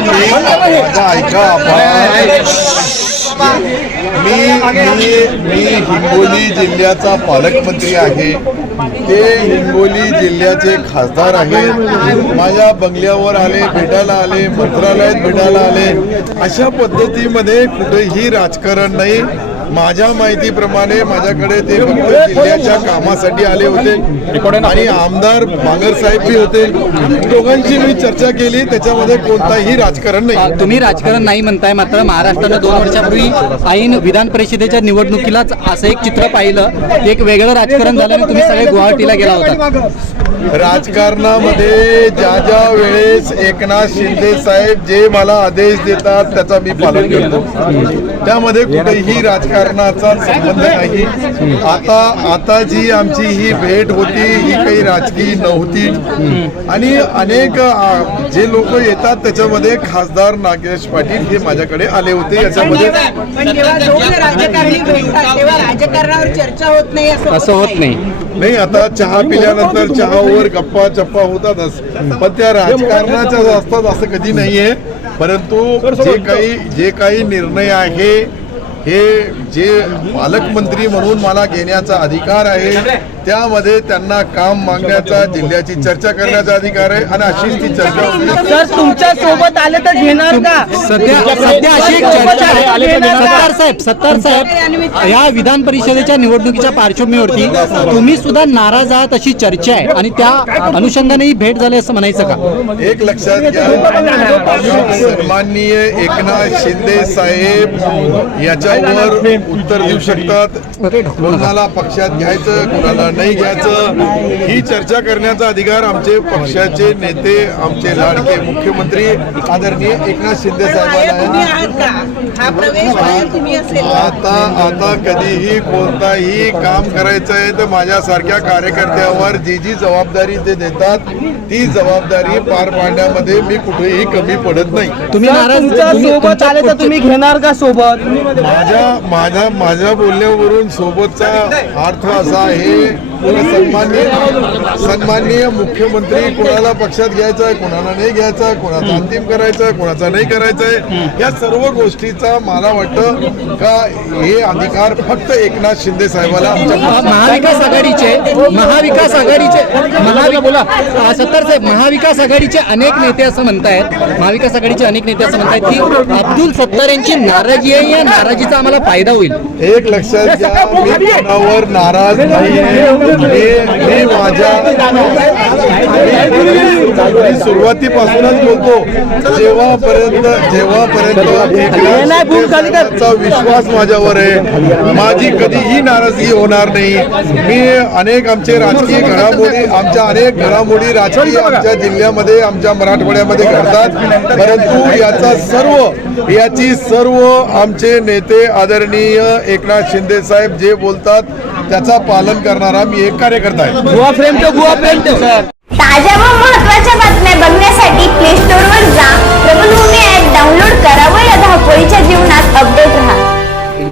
मी ऐका मी मी मी हिंगोली जिल्ह्याचा पालकमंत्री आहे ते हिंगोली जिल्ह्याचे खासदार आहेत माझ्या बंगल्यावर आले भेटायला आले मंत्रालयात भेटायला आले अशा पद्धतीमध्ये कुठेही राजकारण नाही माझ्या माहितीप्रमाणे माझ्याकडे ते फक्त जिल्ह्याच्या कामासाठी आले होते आणि आमदार साहेबही होते दोघांची मी चर्चा केली त्याच्यामध्ये कोणताही राजकारण नाही तुम्ही राजकारण नाही म्हणताय मात्र महाराष्ट्रानं दोन वर्षापूर्वी ऐन विधान परिषदेच्या निवडणुकीलाच असं एक चित्र पाहिलं एक वेगळं राजकारण झालं आणि तुम्ही सगळे गुवाहाटीला गेला होता राजकारणामध्ये ज्या ज्या वेळेस एकनाथ शिंदे साहेब जे मला आदेश देतात त्याचा मी पालन करतो त्यामध्ये कुठेही राजकारण राजकारणाचा संबंध नाही आता आता जी आमची ही भेट होती ही काही राजकीय नव्हती आणि अनेक जे लोक येतात त्याच्यामध्ये खासदार नागेश पाटील हे माझ्याकडे आले होते याच्यामध्ये असं होत नाही नाही आता चहा पिल्यानंतर चहावर गप्पा चप्पा होतातच पण त्या राजकारणाच्या असतात असं कधी नाहीये परंतु जे काही जे काही निर्णय आहे हे जे पालकमंत्री म्हणून मला घेण्याचा अधिकार आहे त्यामध्ये त्यांना काम मागण्याचा जिल्ह्याची चर्चा करण्याचा अधिकार आहे आणि अशीच ती चर्चा सर तुमच्या सोबत आले तर घेणार का सध्या सध्या अशी चर्चा सत्तार साहेब सत्तार साहेब या विधान परिषदेच्या निवडणुकीच्या पार्श्वभूमीवरती तुम्ही सुद्धा नाराज आहात अशी चर्चा आहे आणि त्या अनुषंगाने ही भेट झाली असं म्हणायचं का एक लक्षात घ्या सन्माननीय एकनाथ शिंदे साहेब याच्यावर उत्तर देऊ शकतात कोणाला पक्षात घ्यायचं कोणाला नाही घ्यायचं ही चर्चा करण्याचा अधिकार आमचे पक्षाचे नेते आमचे लाडके मुख्यमंत्री आदरणीय एकनाथ शिंदे साहेबांना आता आता कधीही कोणताही काम करायचं आहे तर माझ्यासारख्या कार्यकर्त्यावर जी जी जबाबदारी ते देतात ती जबाबदारी पार पाडण्यामध्ये मी कुठेही कमी पडत नाही तुम्ही तुम्ही घेणार का सोबत माझ्या माझ्या माझ्या बोलण्यावरून सोबतचा अर्थ असा आहे सन्माननीय मुख्यमंत्री कोणाला पक्षात घ्यायचा आहे कोणाला नाही घ्यायचं आहे कोणाचा अंतिम करायचा आहे कोणाचा नाही करायचा आहे या सर्व गोष्टीचा मला वाटतं का हे अधिकार फक्त एकनाथ शिंदे साहेबाला महाविकास आघाडीचे महाविकास आघाडीचे महाविका बोला साहेब महाविकास आघाडीचे अनेक नेते असं म्हणतायत महाविकास आघाडीचे अनेक नेते असं म्हणतायत की अब्दुल सत्तार यांची नाराजी आहे या नाराजीचा आम्हाला फायदा होईल एक लक्षात नाराज नाही माझ्या मी सुरुवातीपासूनच बोलतो जेव्हापर्यंत जेव्हापर्यंत विश्वास माझ्यावर आहे माझी कधीही नाराजगी होणार नाही मी अनेक आमचे राजकीय घडामोडी आमच्या अनेक घडामोडी राजकीय आमच्या जिल्ह्यामध्ये आमच्या मराठवाड्यामध्ये घडतात परंतु याचा सर्व याची सर्व आमचे नेते आदरणीय एकनाथ शिंदे साहेब जे बोलतात त्याचा पालन करणारा मी एक कार्यकर्ता आहे ताज्या महत्वाच्या बातम्या बघण्या